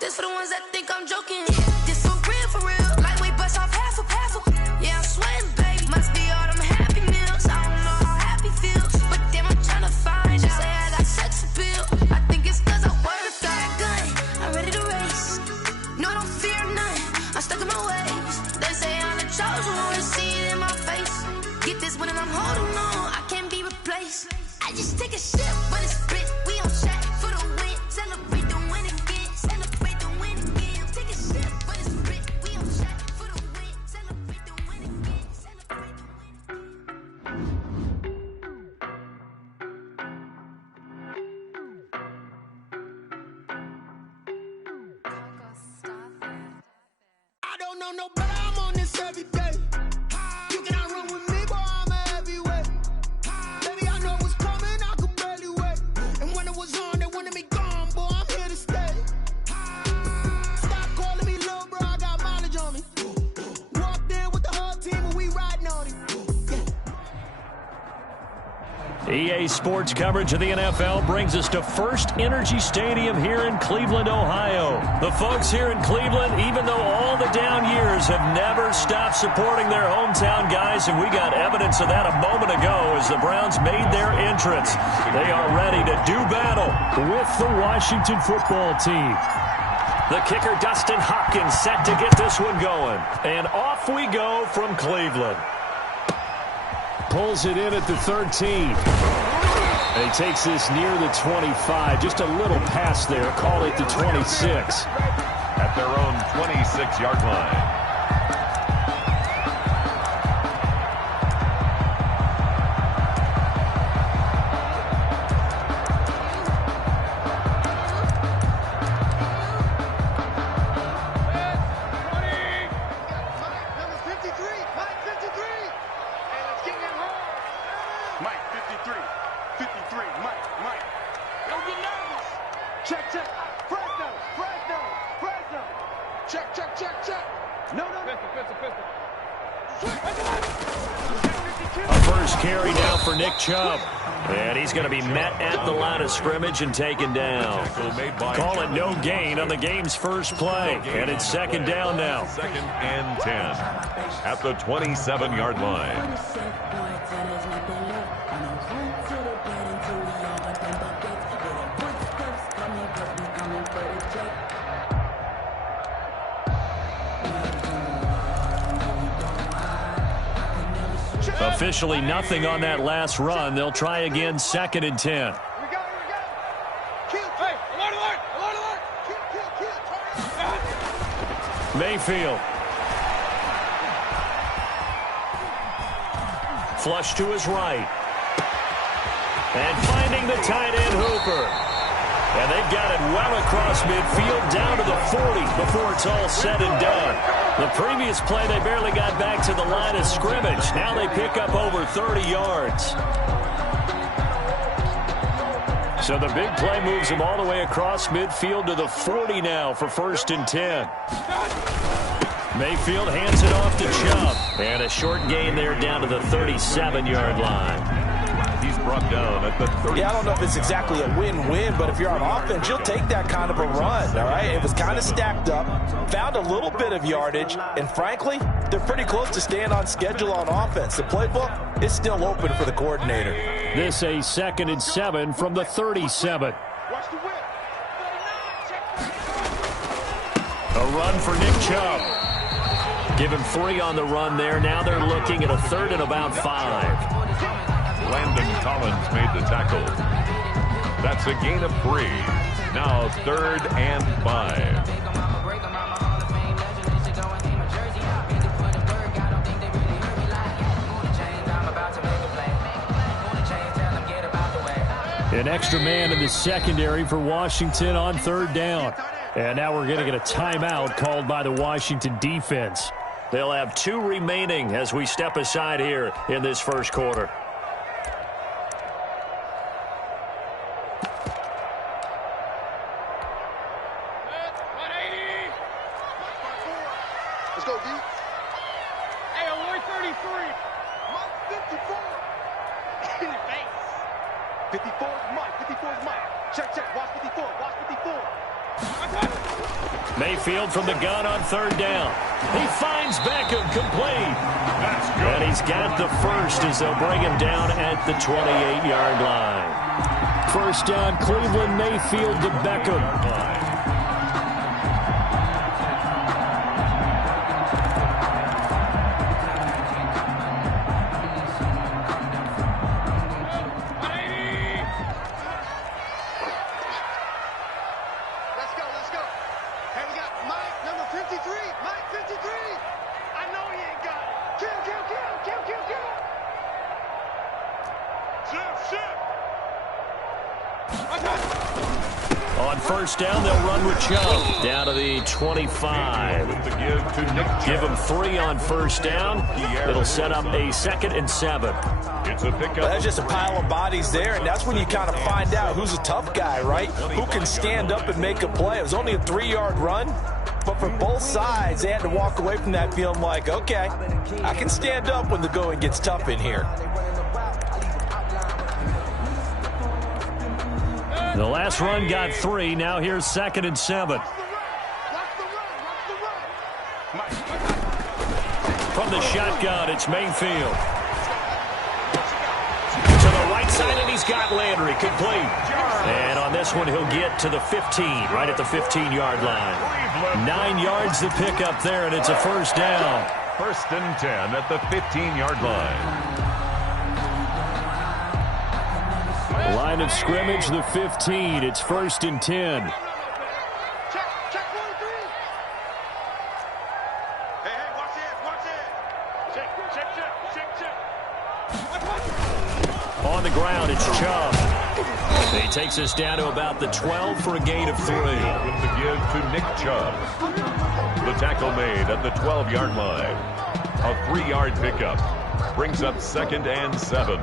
This for the ones that think I'm joking. This for real. Lightweight bust off half a. Yeah, I'm sweating, baby. Must be all them happy meals. I don't know how happy feels, but damn, I'm trying to find out. Say I got sex appeal. I think it's cause I wear the fat gun. I'm ready to race. No, I don't fear nothing. I'm stuck in my ways. They say I'm the chosen one. To see it in my face. Get this one and I'm holding on. I can't be replaced. I just take a sip, but it's split. We on chat for the win. Celebrate the win again. Celebrate the win again. Take a sip, but it's split. We on chat for the win. Celebrate the win again. Celebrate the win. I don't know no better. I'm on this every day. You cannot run with me, boy. I'm a heavyweight. Baby, I know what's coming. I could barely wait. And when it was on, they wanted me gone, boy. I'm here to stay. Stop calling me little bro. I got mileage on me. Walked in with the whole team and we riding on it. EA Sports coverage of the NFL brings us to First Energy Stadium here in Cleveland, Ohio. The folks here in Cleveland, even though all the down years, have never stopped supporting their hometown guys, and we got evidence of that a moment ago as the Browns made their entrance. They are ready to do battle with the Washington football team. The kicker, Dustin Hopkins, set to get this one going. And off we go from Cleveland. Pulls it in at the 13. And he takes this near the 25. Just a little pass there. Call it the 26. At their own 26-yard line. Chubb. And he's going to be met at the line of scrimmage and taken down. Call it no gain on the game's first play. And it's second down now. Second and 10 at the 27-yard line. Officially nothing on that last run. They'll try again, second and 10. Mayfield. Flush to his right. And finding the tight end Hooper. And they've got it well across midfield down to the 40 before it's all said and done. The previous play, they barely got back to the line of scrimmage. Now they pick up over 30 yards. So the big play moves them all the way across midfield to the 40 now for first and 10. Mayfield hands it off to Chubb. And a short gain there down to the 37-yard line. He's brought down at the 30. Yeah, I don't know if it's exactly a win-win, but if you're on offense, you'll take that kind of a run, all right? It was kind of stacked up, found a little bit of yardage, and frankly, they're pretty close to staying on schedule on offense. The playbook is still open for the coordinator. This a second and 7 from the 37. A run for Nick Chubb. Give him 3 on the run there. Now they're looking at a third and about 5. Landon Collins made the tackle. That's a gain of 3. Now third and 5. An extra man in the secondary for Washington on third down. And now we're going to get a timeout called by the Washington defense. They'll have 2 remaining as we step aside here in this first quarter. Let's go, D. Hey, Lloyd 33. Mike 54. In the face. 54 is Mike. 54 is Mike. Check, check. Watch 54. Watch 54. Mayfield from the gun on third down. He finds Beckham, complete. That's good. And he's got the first as they'll bring him down at the 28-yard line. First down, Cleveland. Mayfield to Beckham. On first down, they'll run with Chubb down to the 25. Give him 3 on first down. It'll set up a 2nd and 7. It's a pickup. That's just a pile of bodies there, and that's when you kind of find out who's a tough guy, right? Who can stand up and make a play. It was only a 3-yard run, but for both sides, they had to walk away from that feeling like, okay, I can stand up when the going gets tough in here. The last run got 3. Now here's 2nd and 7. From the shotgun, it's Mayfield. To the right side, and he's got Landry, complete. And on this one, he'll get to the 15, right at the 15-yard line. 9 yards to pick up there, and it's a first down. 1st and 10 at the 15-yard line. Line of scrimmage, the 15. It's 1st and 10. Check 1-3. Hey, watch it. Check. On the ground, it's Chubb. He takes us down to about the 12 for a gain of 3. With the give to Nick Chubb. The tackle made at the 12-yard line. A 3-yard pickup. Brings up 2nd and 7.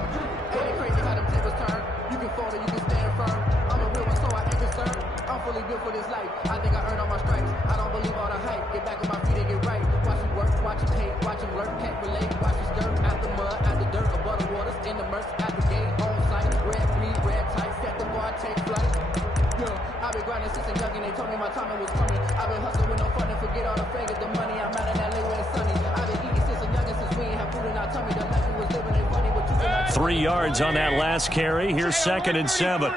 Built for this life. I think I earned all my stripes. I don't believe all the hype. Get back on my feet and get right. Watch him work, watch him hate, watch him lurk, can't relate. Watch him stir out the mud, out the dirt, above the waters, in the murk, at the gate, on sight. Red breed, red tight, set the bar, take flight. Yeah, I've been grinding since a youngin'. They told me my time was coming. I've been hustling with no fun and forget all the faggots, the money. I'm out in LA where it's sunny. I've been eating since a youngin', since we ain't have food in our tummy. The life we was living ain't funny, but you can 3 yards on that last carry. Here's 2nd and 7.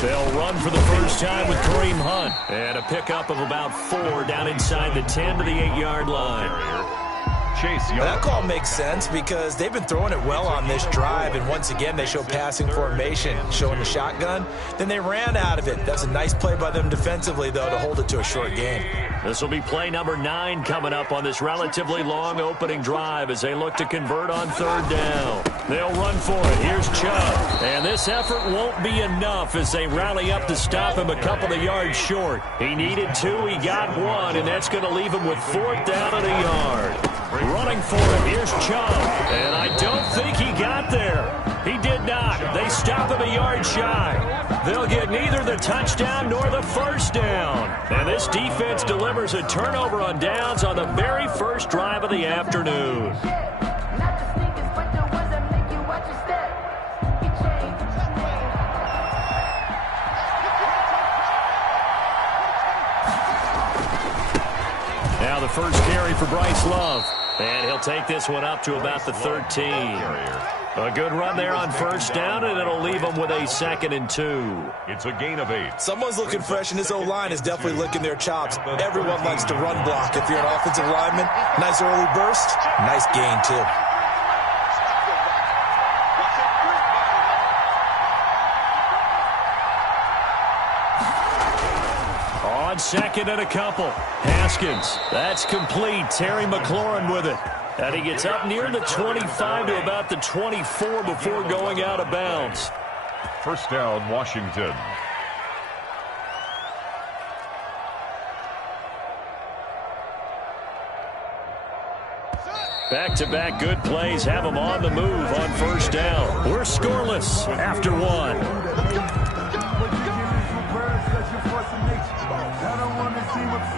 They'll run for the first time with Kareem Hunt. And a pickup of about 4 down inside the 10 to the 8-yard line. Chase Young. That call makes sense because they've been throwing it well on this drive, and once again they show passing formation, showing the shotgun. Then they ran out of it. That's a nice play by them defensively, though, to hold it to a short game. This will be play number 9 coming up on this relatively long opening drive as they look to convert on third down. They'll run for it. Here's Chubb. And this effort won't be enough as they rally up to stop him a couple of yards short. He needed 2, he got 1, and that's going to leave him with 4th down and a yard. Running for it, here's Chubb. And I don't think he got there. He did not. They stop him a yard shy. They'll get neither the touchdown nor the first down. And this defense delivers a turnover on downs on the very first drive of the afternoon. Now the first carry for Bryce Love. And he'll take this one up to about the 13. A good run there on first down, and it'll leave him with a 2nd and 2. It's a gain of 8. Someone's looking fresh, and his O-line is definitely licking their chops. Everyone likes to run block. If you're an offensive lineman, nice early burst, nice gain, too. On 2nd and a couple. Haskins. That's complete. Terry McLaurin with it. And he gets up near the 25 to about the 24 before going out of bounds. First down, Washington. Back-to-back good plays have them on the move on first down. We're scoreless after 1.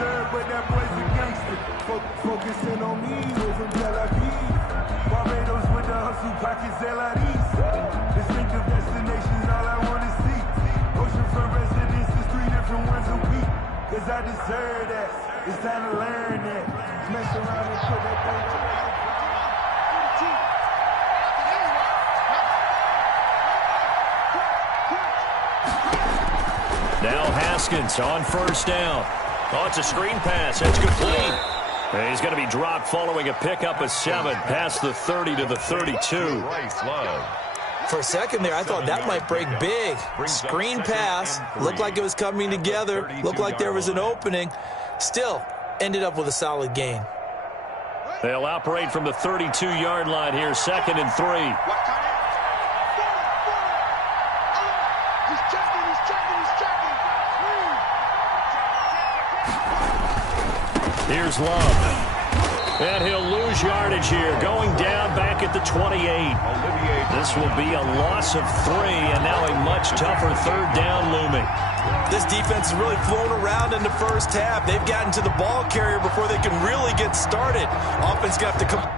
deserve, but that boy's a gangster. Focusing on me, we're from Tel Aviv. Barbados with the hustle, pockets LIDs. Distinctive destinations, all I want to see. Oceanfront residences, 3 different ones a week. Cause I deserve that. It's time to learn that. Mess around and put that thing on. Now Haskins on first down. Oh, it's a screen pass. That's complete. And he's going to be dropped following a pickup of 7 past the 30 to the 32. For a second there, I thought that might break big. Screen pass. Looked like it was coming together. Looked like there was an opening. Still, ended up with a solid gain. They'll operate from the 32-yard line here, 2nd and 3. Here's Love. And he'll lose yardage here, going down back at the 28. This will be a loss of 3, and now a much tougher 3rd down looming. This defense has really flown around in the first half. They've gotten to the ball carrier before they can really get started. Offense going to have to come.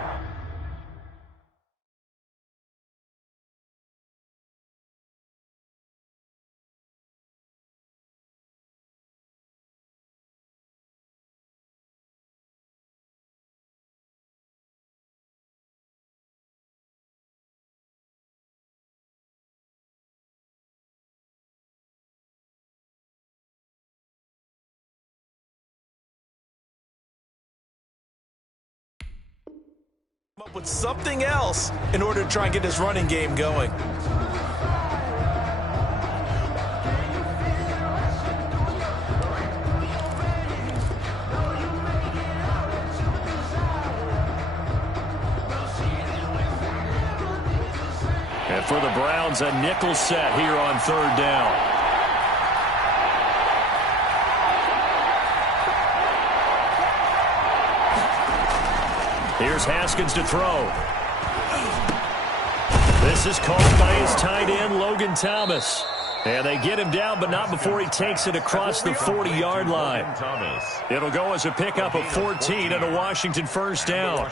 Up with something else in order to try and get this running game going. And for the Browns, a nickel set here on 3rd down. Here's Haskins to throw. This is caught by his tight end, Logan Thomas. And they get him down, but not before he takes it across the 40-yard line. It'll go as a pickup of 14 and a Washington first down.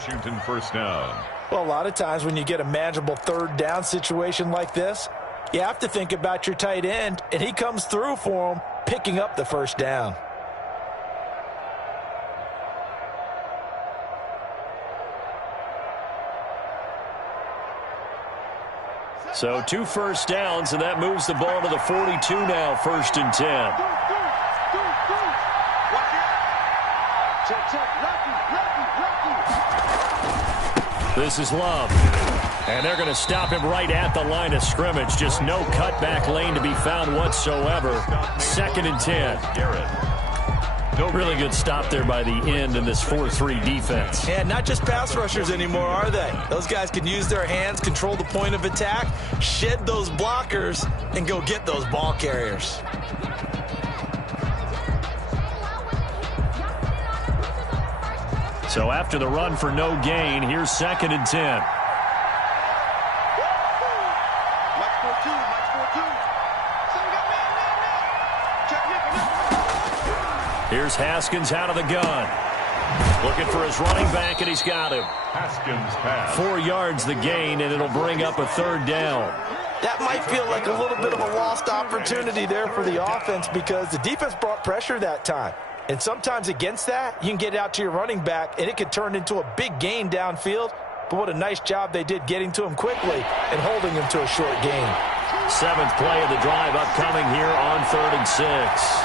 Well, a lot of times when you get a manageable 3rd down situation like this, you have to think about your tight end, and he comes through for him, picking up the first down. So 2 first downs, and that moves the ball to the 42 now, 1st and 10. This is Love. And they're going to stop him right at the line of scrimmage. Just no cutback lane to be found whatsoever. 2nd and 10. Really good stop there by the end in this 4-3 defense. And not just pass rushers anymore, are they? Those guys can use their hands, control the point of attack, shed those blockers, and go get those ball carriers. So after the run for no gain, here's 2nd and 10. Here's Haskins out of the gun. Looking for his running back, and he's got him. Haskins pass. 4 yards the gain, and it'll bring up a 3rd down. That might feel like a little bit of a lost opportunity there for the offense because the defense brought pressure that time. And sometimes against that, you can get out to your running back, and it could turn into a big gain downfield. But what a nice job they did getting to him quickly and holding him to a short gain. 7th play of the drive upcoming here on 3rd and 6.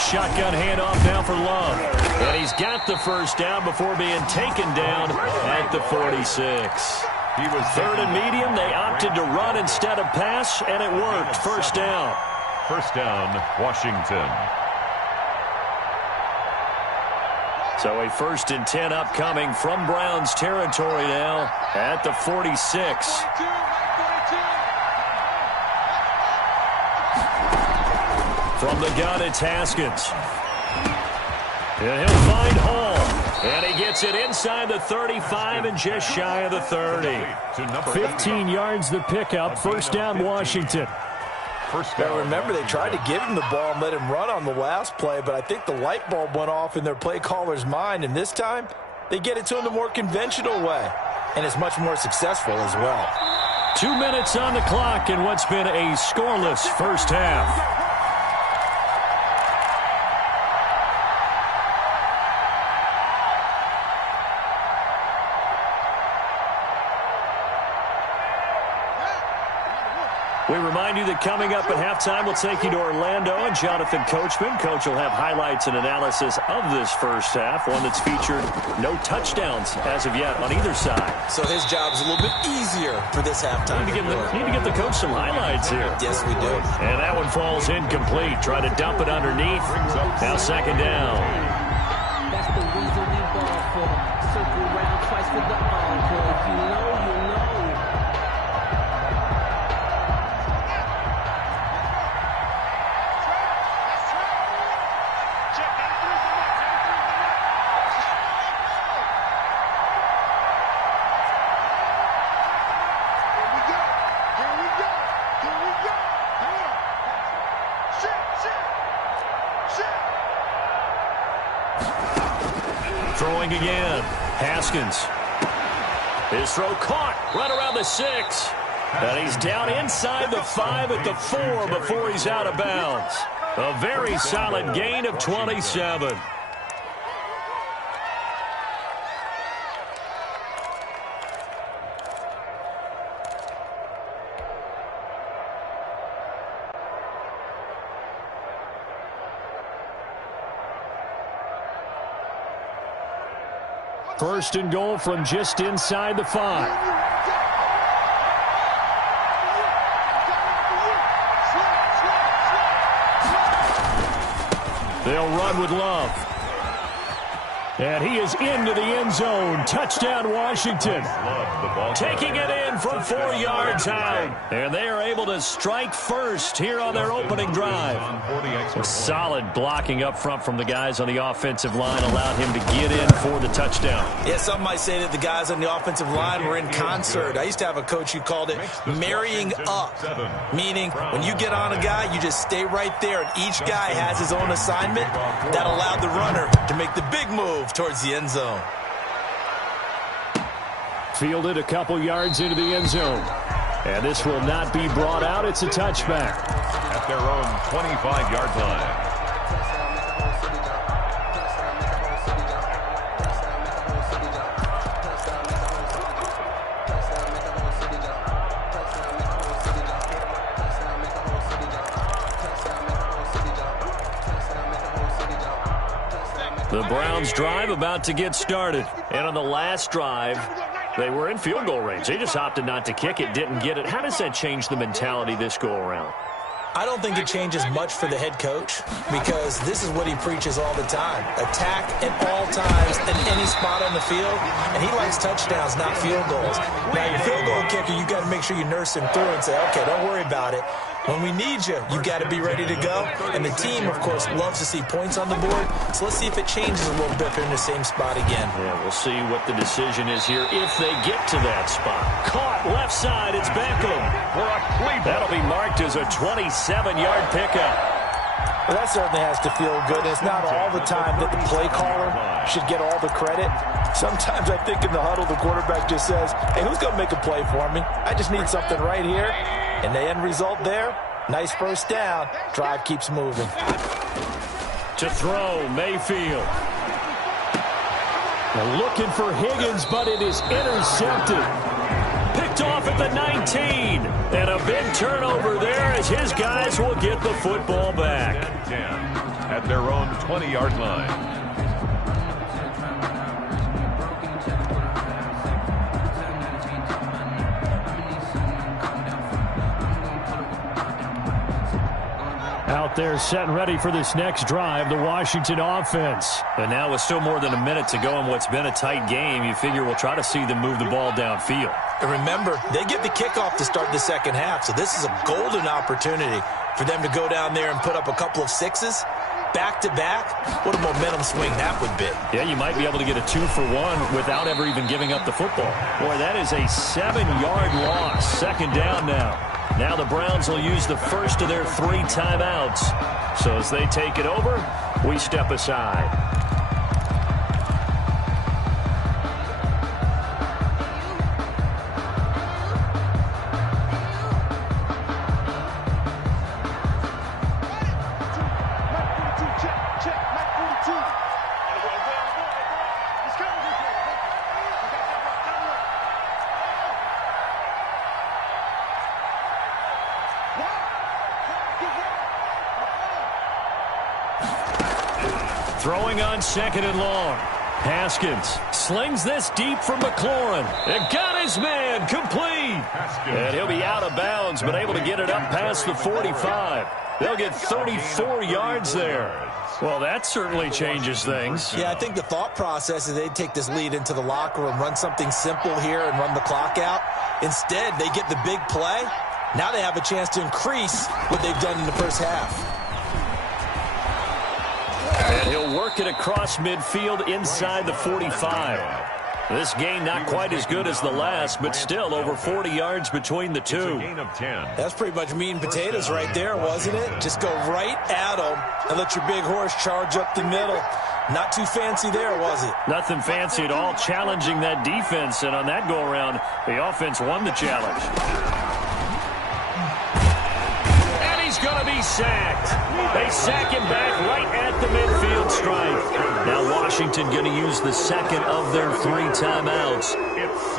Shotgun handoff now for Love. And he's got the first down before being taken down at the 46. He was 3rd and medium. They opted to run instead of pass, and it worked. First down. First down, Washington. So a 1st and 10 upcoming from Browns territory now at the 46. From the gun, it's Haskins. And he'll find Hall. And he gets it inside the 35 and just shy of the 30. 15 yards the pickup. First down, Washington. First Now, down. remember, they tried to give him the ball and let him run on the last play, but I think the light bulb went off in their play caller's mind, and this time they get it to him the more conventional way, and it's much more successful as well. 2 minutes on the clock in what's been a scoreless first half. We remind you that coming up at halftime, we'll take you to Orlando and Jonathan Coachman. Coach will have highlights and analysis of this first half, one that's featured no touchdowns as of yet on either side. So his job is a little bit easier for this halftime. Need to give the coach some highlights here. Yes, we do. And that one falls incomplete. Try to dump it underneath. Now second down. That's the reason we ball for. Circle round twice for the encore. If you know, you know. Throwing again. Haskins. His throw caught right around the 6. And he's down inside the 5 at the 4 before he's out of bounds. A very solid gain of 27. First and goal from just inside the 5. They'll run with Love. And he is into the end zone. Touchdown, Washington. Taking it in from 4 yards out. And they are able to strike first here on their opening drive. Solid blocking up front from the guys on the offensive line allowed him to get in for the touchdown. Yeah, some might say that the guys on the offensive line were in concert. I used to have a coach who called it marrying up, meaning when you get on a guy, you just stay right there, and each guy has his own assignment. That allowed the runner to make the big move towards the end zone. Fielded a couple yards into the end zone. And this will not be brought out. It's a touchback. At their own 25-yard line. The Browns drive about to get started. And on the last drive, they were in field goal range. They just opted not to kick it, didn't get it. How does that change the mentality this go around? I don't think it changes much for the head coach because this is what he preaches all the time. Attack at all times in any spot on the field, and he likes touchdowns, not field goals. Now, your field goal kicker, you got to make sure you nurse him through and say, okay, don't worry about it. When we need you, you got to be ready to go. And the team, of course, loves to see points on the board. So let's see if it changes a little bit if they're in the same spot again. Yeah, we'll see what the decision is here if they get to that spot. Caught left side. It's Beckham. That'll be marked as a 27-yard pickup. Well, that certainly has to feel good. It's not all the time that the play caller should get all the credit. Sometimes I think in the huddle, the quarterback just says, hey, who's going to make a play for me? I just need something right here. And the end result there, nice first down. Drive keeps moving. To throw, Mayfield. They're looking for Higgins, but it is intercepted. Picked off at the 19. And a big turnover there as his guys will get the football back. 10 at their own 20-yard line. Out there set and ready for this next drive, the Washington offense. And now with still more than a minute to go in what's been a tight game, you figure we'll try to see them move the ball downfield. And remember, they get the kickoff to start the second half, so this is a golden opportunity for them to go down there and put up a couple of sixes back-to-back. What a momentum swing that would be. Yeah, you might be able to get a 2-for-1 without ever even giving up the football. Boy, that is a 7-yard loss. Second down now. Now the Browns will use the first of their 3 timeouts. So as they take it over, we step aside. Throwing on 2nd and long. Haskins slings this deep from McLaurin. And got his man complete. And he'll be out of bounds, but able to get it up past the 45. They'll get 34 yards there. Well, that certainly changes things. Yeah, I think the thought process is they'd take this lead into the locker room, run something simple here and run the clock out. Instead, they get the big play. Now they have a chance to increase what they've done in the first half. And he'll work it across midfield inside the 45. This gain not quite as good as the last, but still over 40 yards between the two. Gain of 10. That's pretty much meat and potatoes right there, wasn't it? Just go right at them and let your big horse charge up the middle. Not too fancy there, was it? Nothing fancy at all, challenging that defense. And on that go-around, the offense won the challenge. And he's going to be sacked. They sack him back right at the midfield stripe. Now Washington going to use the second of their 3 timeouts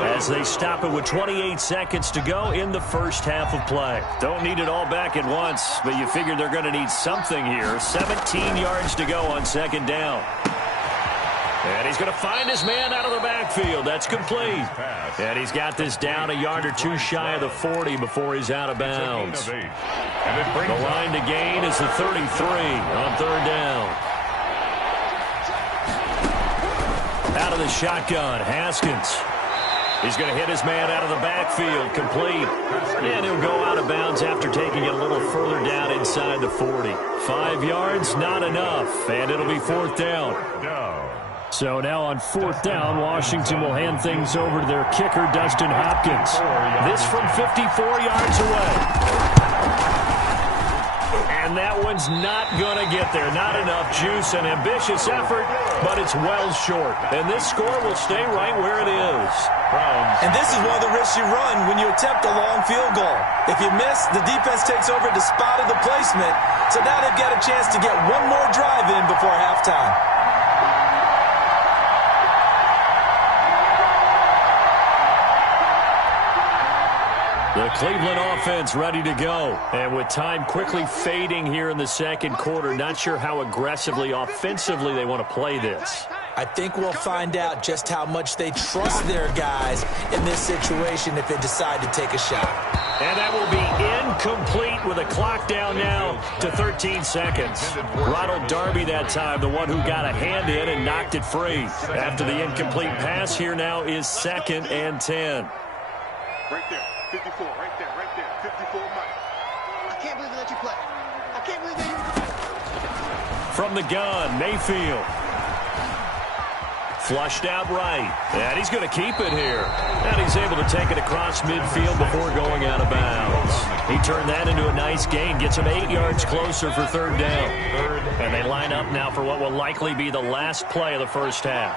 as they stop it with 28 seconds to go in the first half of play. Don't need it all back at once, but you figure they're going to need something here. 17 yards to go on 2nd down. And he's going to find his man out of the backfield. That's complete. And he's got this down a yard or 2 shy of the 40 before he's out of bounds. The line to gain is the 33 on 3rd down. Out of the shotgun, Haskins. He's going to hit his man out of the backfield, complete. And he'll go out of bounds after taking it a little further down inside the 40. 5 yards, not enough, and it'll be 4th down. So now on 4th down, Washington will hand things over to their kicker, Dustin Hopkins. This from 54 yards away. And that one's not going to get there. Not enough juice. An ambitious effort, but it's well short. And this score will stay right where it is. And this is one of the risks you run when you attempt a long field goal. If you miss, the defense takes over the spot of the placement. So now they've got a chance to get one more drive in before halftime. The Cleveland offense ready to go. And with time quickly fading here in the 2nd quarter, not sure how aggressively, offensively they want to play this. I think we'll find out just how much they trust their guys in this situation if they decide to take a shot. And that will be incomplete with a clock down now to 13 seconds. Ronald Darby that time, the one who got a hand in and knocked it free. After the incomplete pass, here now is 2nd and 10. Right there. 54, right there, 54, Mike. I can't believe they let you play. I can't believe they let you play. From the gun, Mayfield. Flushed out right. And he's going to keep it here. And he's able to take it across midfield before going out of bounds. He turned that into a nice gain. Gets him 8 yards closer for 3rd down. And they line up now for what will likely be the last play of the first half.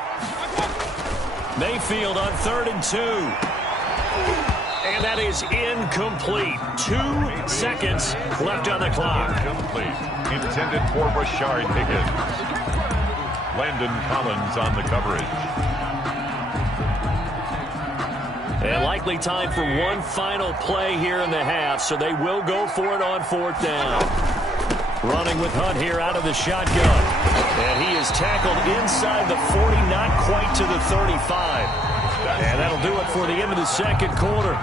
Mayfield on 3rd and 2. And that is incomplete. 2 seconds left on the clock. Incomplete. Intended for Rashard Higgins. Landon Collins on the coverage. And likely time for one final play here in the half, so they will go for it on 4th down. Running with Hunt here out of the shotgun. And he is tackled inside the 40, not quite to the 35. And that'll do it for the end of the 2nd quarter.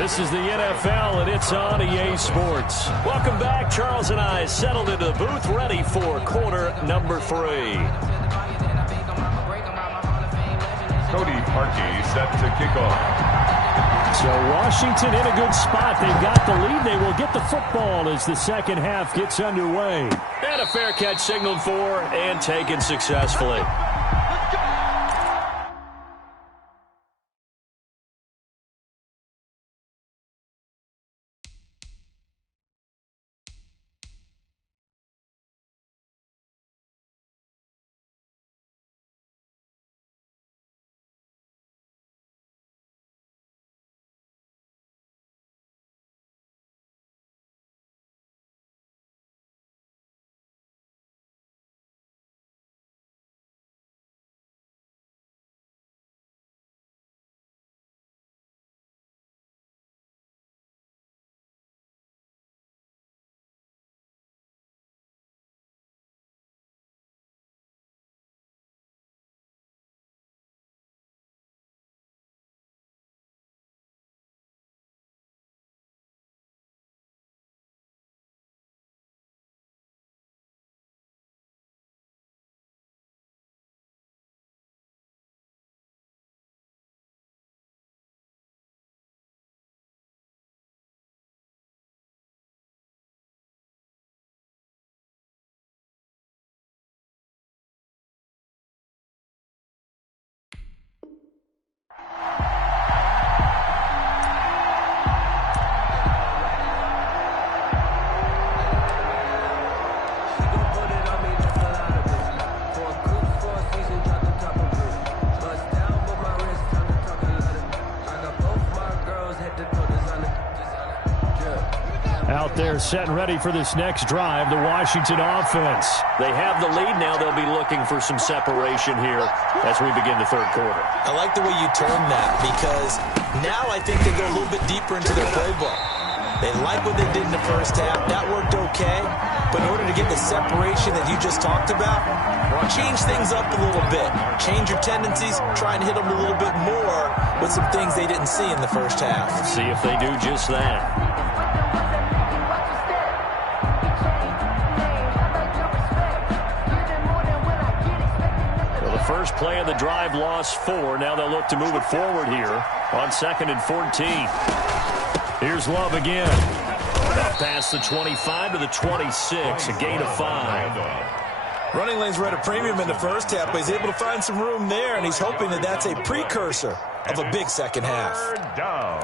This is the NFL, and it's on EA Sports. Welcome back. Charles and I settled into the booth, ready for quarter number 3. Cody Parkey set to kick off. So Washington in a good spot. They've got the lead. They will get the football as the 2nd half gets underway. And a fair catch signaled for and taken successfully. They're set and ready for this next drive, the Washington offense. They have the lead now. They'll be looking for some separation here as we begin the third quarter. I like the way you term that, because now I think they go a little bit deeper into their playbook. They like what they did in the first half. That worked okay. But in order to get the separation that you just talked about, change things up a little bit. Change your tendencies. Try and hit them a little bit more with some things they didn't see in the first half. See if they do just that. Well, the first play of the drive lost 4. Now they'll look to move it forward here on 2nd and 14. Here's Love again. Up past the 25 to the 26, a gain of 5. Running lanes were at a premium in the first half, but he's able to find some room there, and he's hoping that that's a precursor of a big second half. Third down.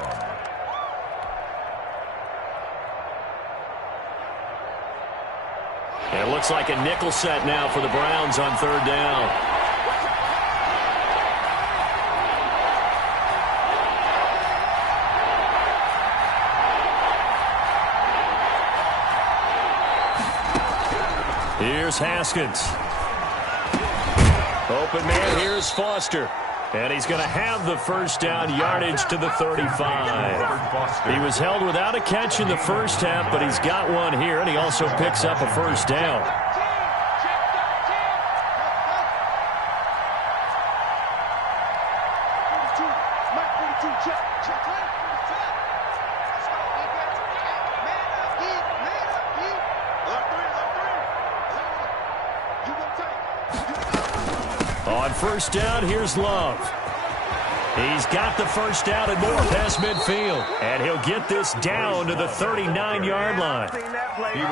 And it looks like a nickel set now for the Browns on 3rd down. Here's Haskins. Open man, here's Foster. And he's going to have the first down, yardage to the 35. He was held without a catch in the first half, but he's got one here, and he also picks up a first down. On first down, here's Love. He's got the first down and more past midfield. And he'll get this down to the 39-yard line.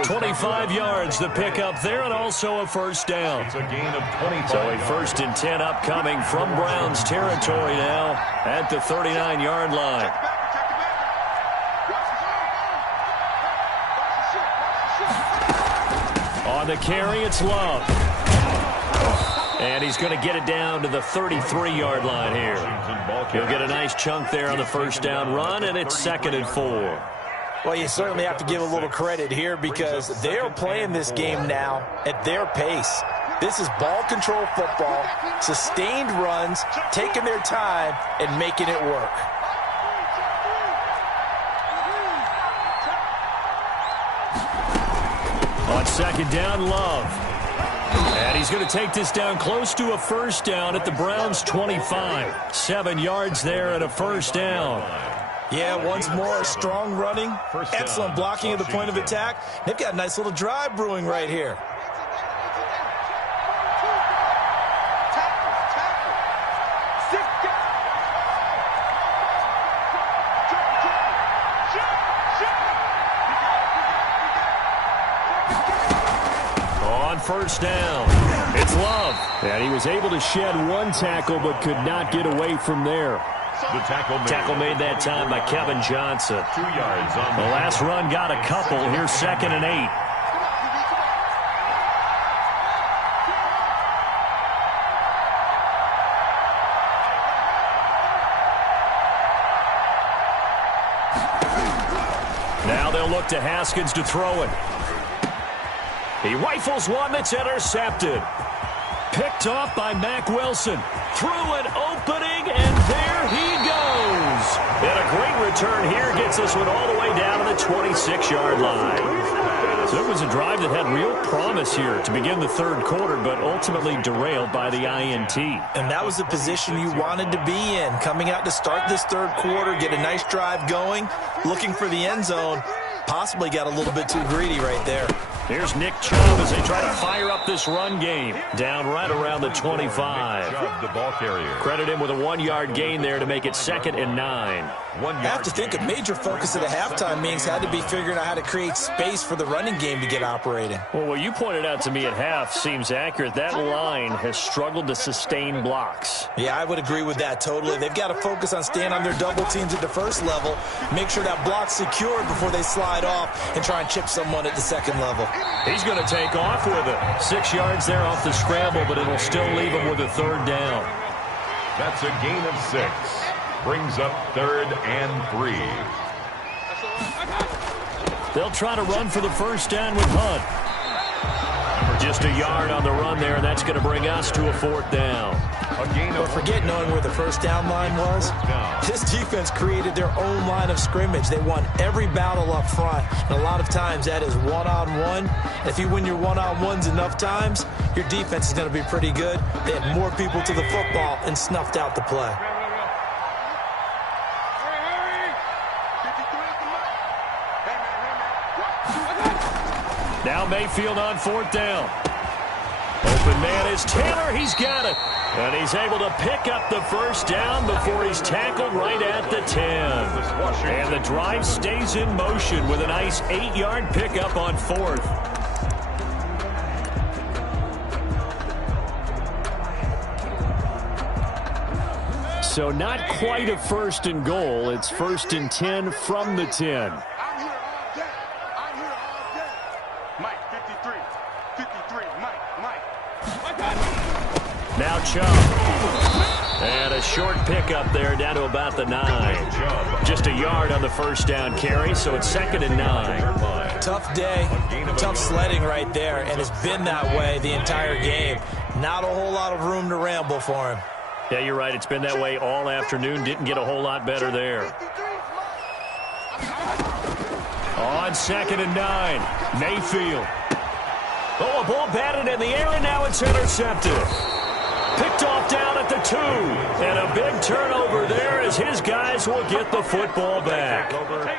25 yards the pickup there, and also a first down. It's a gain of 25. So a 1st and 10 upcoming from Browns territory now at the 39-yard line. On the carry, it's Love. And he's going to get it down to the 33-yard line here. He'll get a nice chunk there on the first down run, and it's 2nd and 4. Well, you certainly have to give a little credit here, because they're playing this game now at their pace. This is ball control football, sustained runs, taking their time, and making it work. On 2nd down, Love. And he's going to take this down close to a first down at the Browns' 25. 7 yards there and a first down. Yeah, once more, strong running, excellent blocking at the point of attack. They've got a nice little drive brewing right here. First down. It's Love. And he was able to shed one tackle but could not get away from there. The tackle made that time by Kevin Johnson. 2 yards on the last run got a couple. Here's 2nd and 8. Now they'll look to Haskins to throw it. He rifles one that's intercepted. Picked off by Mack Wilson. Through an opening, and there he goes. And a great return here gets this one all the way down to the 26-yard line. So it was a drive that had real promise here to begin the third quarter, but ultimately derailed by the INT. And that was the position you wanted to be in. Coming out to start this third quarter, get a nice drive going, looking for the end zone. Possibly got a little bit too greedy right there. Here's Nick Chubb as they try to fire up this run game. Down right around the 25. Chubb, the ball carrier. Credit him with a 1-yard gain there to make it 2nd and 9. I have to think a major focus of the halftime meetings had to be figuring out how to create space for the running game to get operating. Well, what you pointed out to me at half seems accurate. That line has struggled to sustain blocks. Yeah, I would agree with that totally. They've got to focus on staying on their double teams at the first level, make sure that block's secured before they slide off and try and chip someone at the second level. He's going to take off with it. 6 yards there off the scramble, but it'll still leave him with a third down. That's a gain of 6. Brings up 3rd and 3. They'll try to run for the first down with Hunt. Just a yard on the run there, and that's going to bring us to a 4th down. But forget knowing where the first down line was. This defense created their own line of scrimmage. They won every battle up front, and a lot of times that is one-on-one. If you win your one-on-ones enough times, your defense is going to be pretty good. They had more people to the football and snuffed out the play. Now Mayfield on 4th down. Open man is Taylor. He's got it. And he's able to pick up the first down before he's tackled right at the 10. And the drive stays in motion with a nice 8-yard pickup on 4th. So not quite a 1st and goal. It's 1st and 10 from the 10. Now Chubb. And a short pickup there down to about the 9. Just a yard on the first down carry, so it's 2nd and 9. Tough day, tough sledding right there, and it's been that way the entire game. Not a whole lot of room to ramble for him. Yeah, you're right. It's been that way all afternoon. Didn't get a whole lot better there. On 2nd and 9, Mayfield. Oh, a ball batted in the air, and now it's intercepted. Picked off down at the 2. And a big turnover there as his guys will get the football back.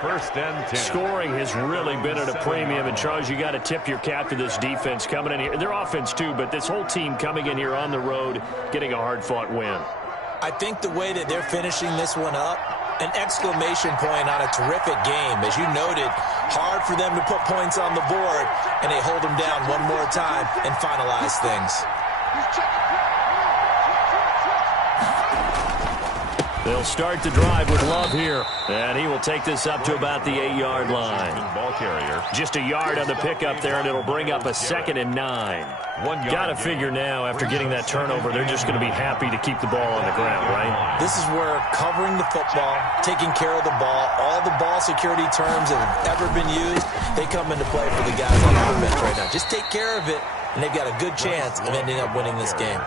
1st and 10. Scoring has really been at a premium. And, Charles, you got to tip your cap to this defense coming in here. Their offense, too, but this whole team coming in here on the road, getting a hard-fought win. I think the way that they're finishing this one up, an exclamation point on a terrific game. As you noted, hard for them to put points on the board, and they hold them down one more time and finalize things. They'll start the drive with Love here, and he will take this up to about the 8-yard line. Ball carrier. Just a yard on the pickup there, and it'll bring up a 2nd and 9. Got to figure now, after getting that turnover, they're just going to be happy to keep the ball on the ground, right? This is where covering the football, taking care of the ball, all the ball security terms that have ever been used, they come into play for the guys on the bench right now. Just take care of it, and they've got a good chance of ending up winning this game.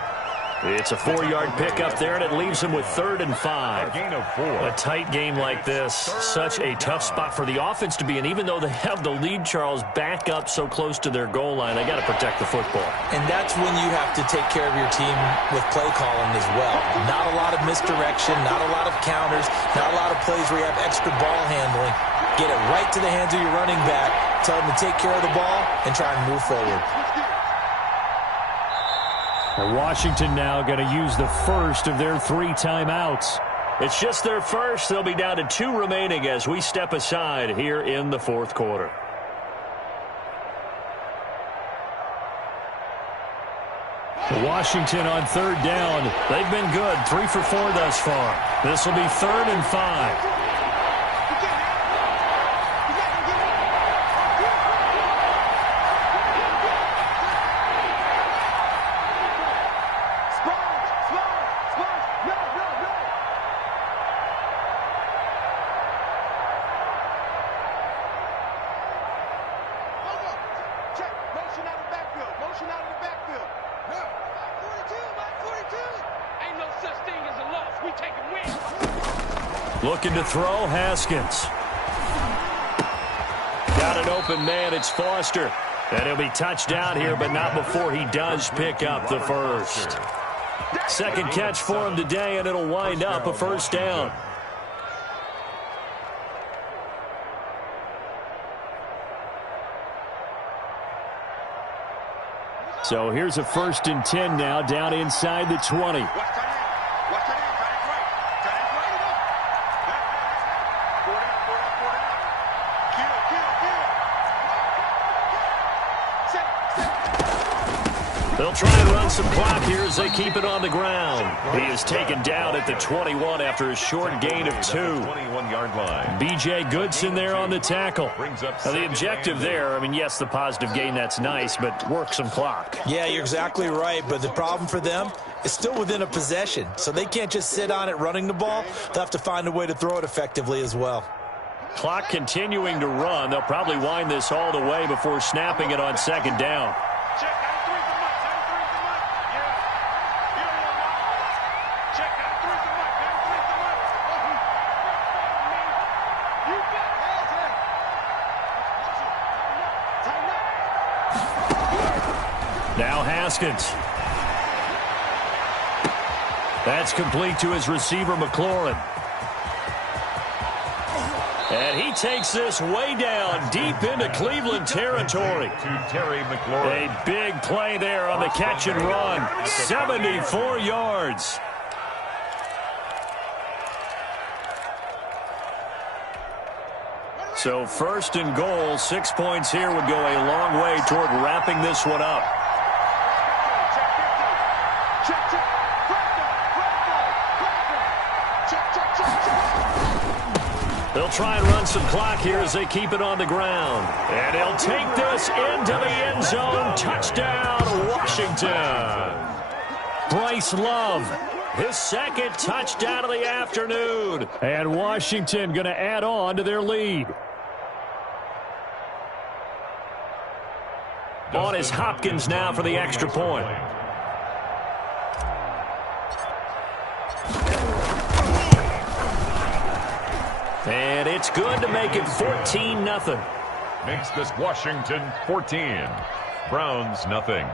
It's a 4-yard pickup there, and it leaves him with 3rd and 5. A gain of 4. A tight game like this, such a tough spot for the offense to be in. Even though they have the lead, Charles, back up so close to their goal line, they got to protect the football. And that's when you have to take care of your team with play calling as well. Not a lot of misdirection, not a lot of counters, not a lot of plays where you have extra ball handling. Get it right to the hands of your running back, tell them to take care of the ball, and try and move forward. Washington now going to use the first of their 3 timeouts. It's just their first. They'll be down to 2 remaining as we step aside here in the 4th quarter. Washington on 3rd down. They've been good. 3 for 4 thus far. This will be 3rd and 5. Looking to throw, Haskins. Got an open man, it's Foster. And he'll be touched down here, but not before he does pick up the first. 2nd catch for him today, and it'll wind up a 1st down. So here's a 1st and 10 now, down inside the 20. They'll try and run some clock here as they keep it on the ground. He is taken down at the 21 after a short gain of 2. 21-yard line. B.J. Goodson there on the tackle. Now, the objective there, I mean, yes, the positive gain, that's nice, but work some clock. Yeah, you're exactly right, but the problem for them is still within a possession, so they can't just sit on it running the ball. They'll have to find a way to throw it effectively as well. Clock continuing to run. They'll probably wind this all the way before snapping it on second down. Now Haskins. That's complete to his receiver, McLaurin. And he takes this way down deep into Cleveland territory. To Terry McLaurin. A big play there on the catch and run. 74 yards. So first and goal, 6 points here would go a long way toward wrapping this one up. They'll try and run some clock here as they keep it on the ground. And he'll take this into the end zone. Touchdown, Washington. Bryce Love, his second touchdown of the afternoon. And Washington going to add on to their lead. On is Hopkins now for the extra point. And it's good to make it 14-0. Makes this Washington 14. Browns nothing.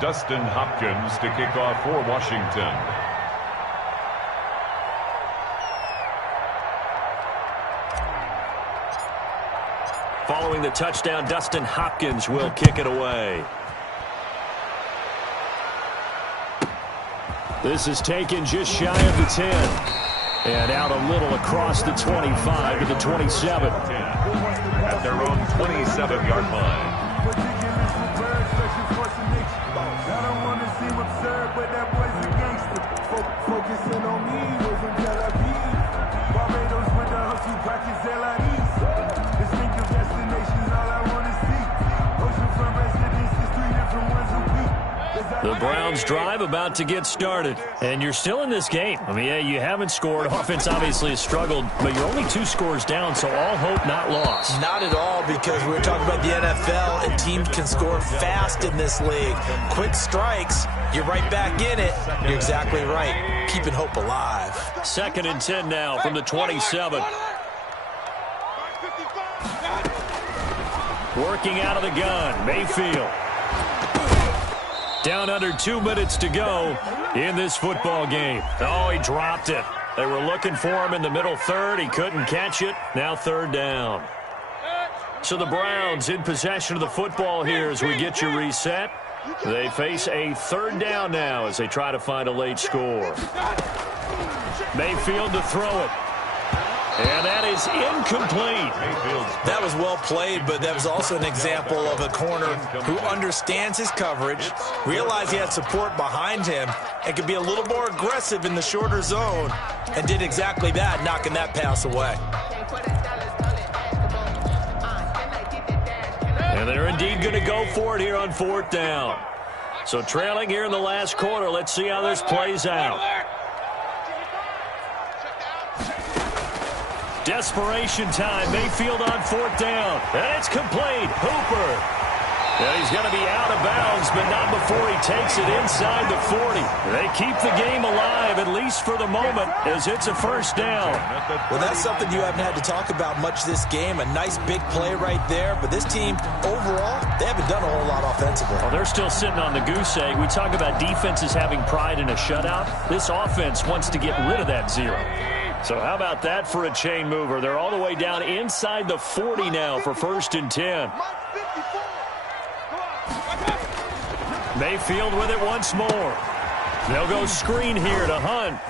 Dustin Hopkins to kick off for Washington. Following the touchdown, Dustin Hopkins will kick it away. This is taken just shy of the 10. And out a little across the 25 to the 27. At their own 27-yard line. Focusing on me was in Tel Aviv. Barbados with the hustle practice LIDs. Distinctive destinations, all I want to see. Oceanfront residences, 3 different ones a week. The Browns drive about to get started. And you're still in this game. I mean, yeah, you haven't scored. Offense obviously has struggled, but you're only 2 scores down, so all hope not lost. Not at all, because we're talking about the NFL, and teams can score fast in this league. Quick strikes, you're right back in it. You're exactly right. Keeping hope alive. 2nd and 10 now from the 27. Working out of the gun, Mayfield. Down under 2 minutes to go in this football game. Oh, he dropped it. They were looking for him in the middle third. He couldn't catch it. Now 3rd down. So the Browns in possession of the football here as we get you reset. They face a 3rd down now as they try to find a late score. Mayfield to throw it. And that is incomplete. That was well played, but that was also an example of a corner who understands his coverage, realized he had support behind him, and could be a little more aggressive in the shorter zone, and did exactly that, knocking that pass away. And they're indeed going to go for it here on 4th down. So trailing here in the last quarter, let's see how this plays out. Desperation time. Mayfield on 4th down. And it's complete. Hooper. And he's going to be out of bounds, but not before he takes it inside the 40. They keep the game alive, at least for the moment, as it's a 1st down. Well, that's something you haven't had to talk about much this game. A nice big play right there. But this team, overall, they haven't done a whole lot offensively. Well, they're still sitting on the goose egg. We talk about defenses having pride in a shutout. This offense wants to get rid of that 0. So how about that for a chain mover? They're all the way down inside the 40 now for 1st and 10. Mayfield with it once more. They'll go screen here to Hunt.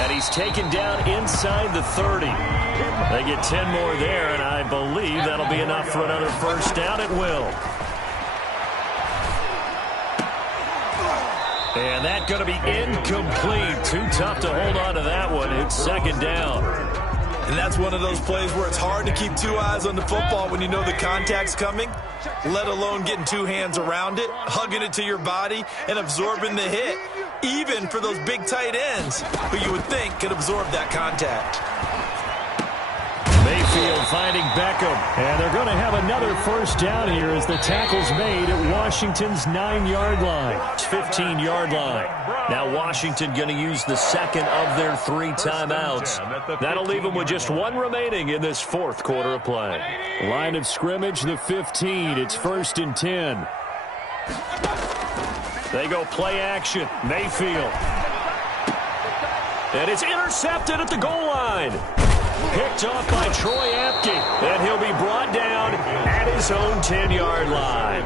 And he's taken down inside the 30. They get 10 more there, and I believe that'll be enough for another 1st down. It will. And that's going to be incomplete. Too tough to hold on to that one. It's 2nd down. And that's one of those plays where it's hard to keep 2 eyes on the football when you know the contact's coming, let alone getting 2 hands around it, hugging it to your body, and absorbing the hit. even for those big tight ends who you would think could absorb that contact. Mayfield finding Beckham. And they're going to have another first down here as the tackle's made at Washington's 9-yard line. It's 15-yard line. Now Washington going to use the second of their 3 timeouts. That'll leave them with just 1 remaining in this fourth quarter of play. Line of scrimmage, the 15. It's 1st and 10. They go play action. Mayfield. And it's intercepted at the goal line. Picked off by Troy Apke, and he'll be brought down at his own 10-yard line.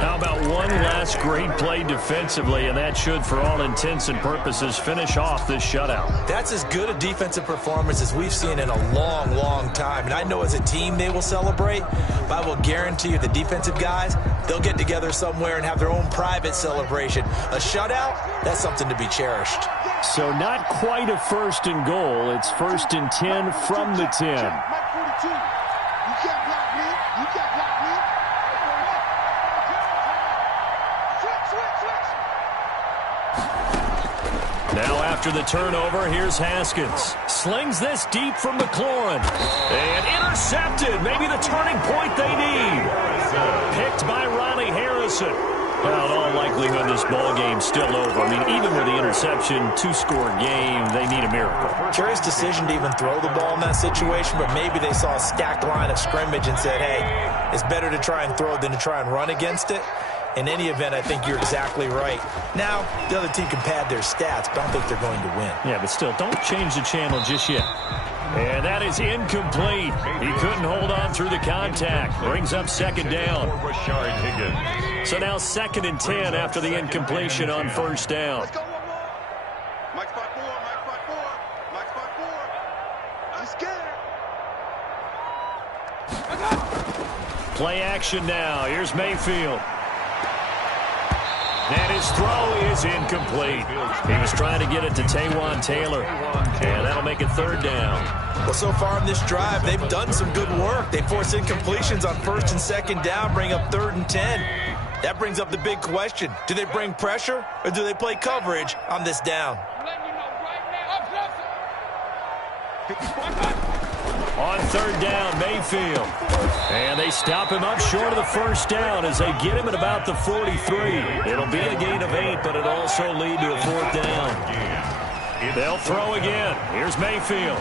How about one last great play defensively, and that should, for all intents and purposes, finish off this shutout. That's as good a defensive performance as we've seen in a long, long time. And I know as a team they will celebrate, but I will guarantee you the defensive guys, they'll get together somewhere and have their own private celebration. A shutout, that's something to be cherished. So not quite a 1st and goal. It's 1st and 10 from the 10. Mike 42. You can't block me. You can't block me. Switch. Now after the turnover, here's Haskins. Slings this deep from McLaurin. And intercepted. Maybe the turning point they need. Picked by Ronnie Harrison. Well, in all likelihood, this ball game's still over. I mean, even with the interception, 2-score game, they need a miracle. Curious decision to even throw the ball in that situation, but maybe they saw a stacked line of scrimmage and said, hey, it's better to try and throw than to try and run against it. In any event, I think you're exactly right. Now, the other team can pad their stats, but I don't think they're going to win. Yeah, but still, don't change the channel just yet. And that is incomplete. He couldn't hold on through the contact. Brings up 2nd down. So now 2nd and 10 after the incompletion on 1st down. Let's go one more. Mike spot 4. Mike spot 4. Mike spot 4. I'm scared. Play action now. Here's Mayfield. And his throw is incomplete. He was trying to get it to Taywan Taylor. And that'll make it 3rd down. Well, so far in this drive, they've done some good work. They force incompletions on 1st and 2nd down, bring up 3rd and 10. That brings up the big question. Do they bring pressure or do they play coverage on this down? On 3rd down, Mayfield. And they stop him up short of the 1st down as they get him at about the 43. It'll be a gain of 8, but it'll also lead to a 4th down. They'll throw again. Here's Mayfield.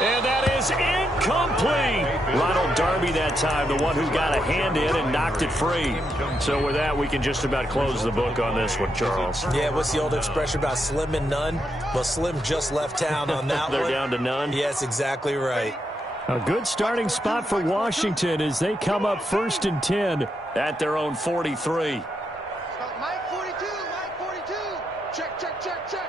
And that is incomplete. Ronald Darby that time, the one who got a hand in and knocked it free. So with that, we can just about close the book on this one, Charles. Yeah, what's the old expression about slim and none? Well, Slim just left town on that They're one. down to none. Yes, exactly right. A good starting spot for Washington as they come up 1st and 10 at their own 43. Mike 42. Mike 42. Check, check, check, check.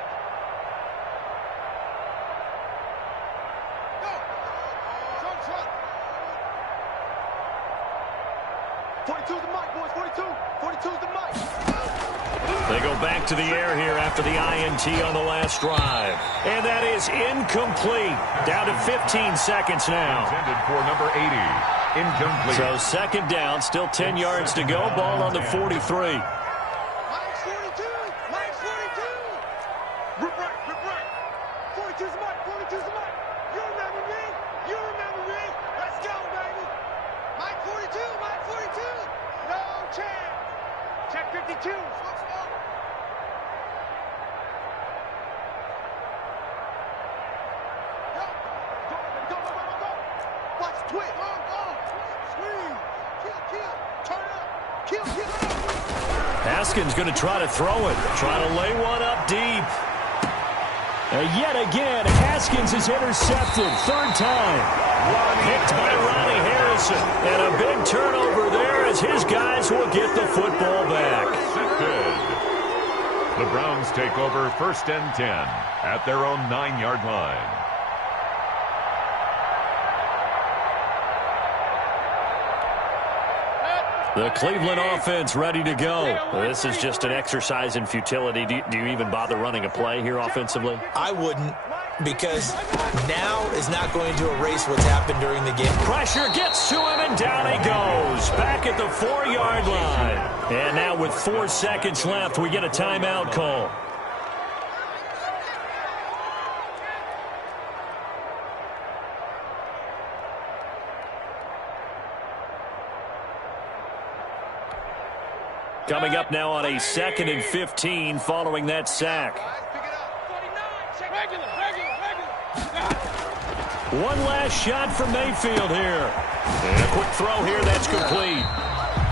42's the mic, boys. 42's the mic. They go back to the air here after the INT on the last drive. And that is incomplete. Down to 15 seconds now. Intended for number 80. Incomplete. So 2nd down, still 10 yards to go. Ball on the 43. Mike's 42. Mike's 42. Rip right. 42's the mic. 42's the mic. You remember me? You remember me? Let's go, baby. Mike 42. Mike 42. No chance. Check 52. Twitch. Swing. Kill. Turn up. Kill. Haskins going to try to throw it. Try to lay one up deep. Yet again, Haskins is intercepted. 3rd time. Picked by Ronnie Harrison. And a big turnover there as his guys will get the football back. Good. The Browns take over 1st and 10 at their own 9-yard line. The Cleveland offense ready to go. This is just an exercise in futility. Do you even bother running a play here offensively? I wouldn't. because now is not going to erase what's happened during the game. Pressure gets to him, and down he goes. Back at the 4-yard line. And now with 4 seconds left, we get a timeout call. Coming up now on a 2nd and 15 following that sack. One last shot from Mayfield here. And a quick throw here, that's complete.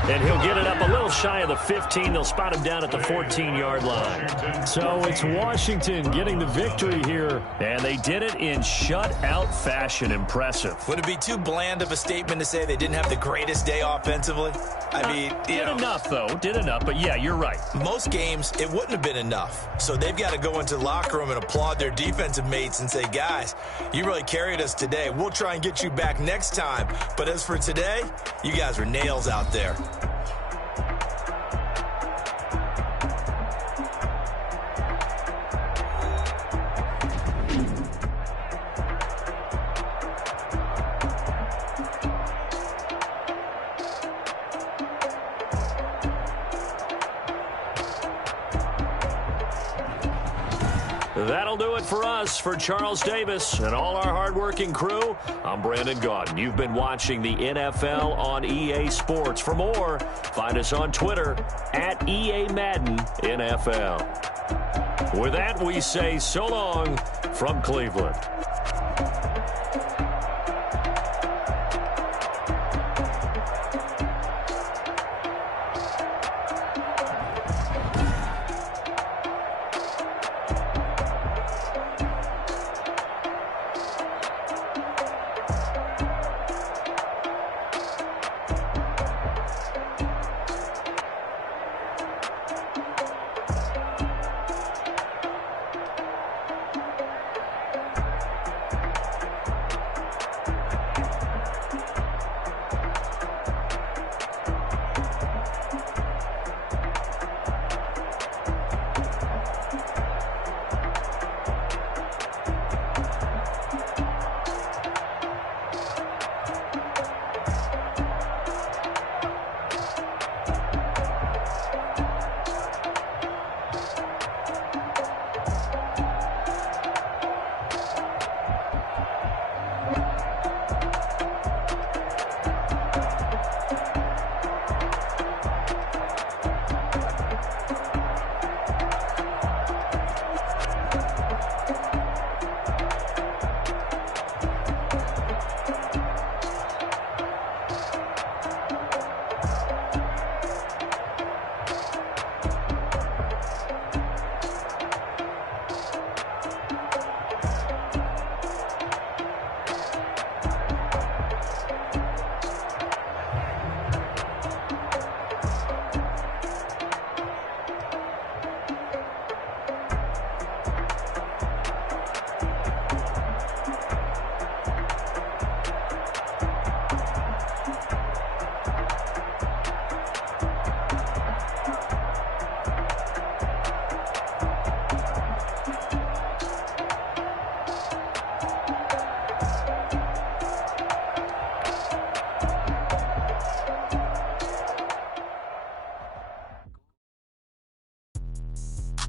And he'll get it up a little shy of the 15. They'll spot him down at the 14-yard line. So it's Washington getting the victory here. And they did it in shutout fashion. Impressive. Would it be too bland of a statement to say they didn't have the greatest day offensively? I mean, did enough, though. Did enough. But, yeah, you're right. Most games, it wouldn't have been enough. So they've got to go into the locker room and applaud their defensive mates and say, guys, you really carried us today. We'll try and get you back next time. But as for today, you guys were nails out there. That'll do it for us. For Charles Davis and all our hardworking crew, I'm Brandon Gaudin. You've been watching the NFL on EA Sports. For more, find us on Twitter at EA Madden NFL. With that, we say so long from Cleveland.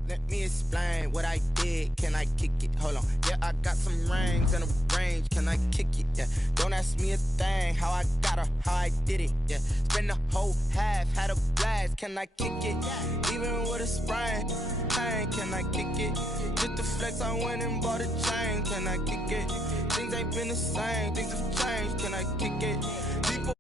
Let me explain what I did. Can I kick it? Hold on. Yeah, I got some rings and a range. Can I kick it? Yeah. Don't ask me a thing. How I got her, how I did it. Yeah. Spend the whole half, had a blast. Can I kick it? Even with a sprain. Hey, can I kick it? Just the flex, I went and bought a chain. Can I kick it? Things ain't been the same. Things have changed. Can I kick it? People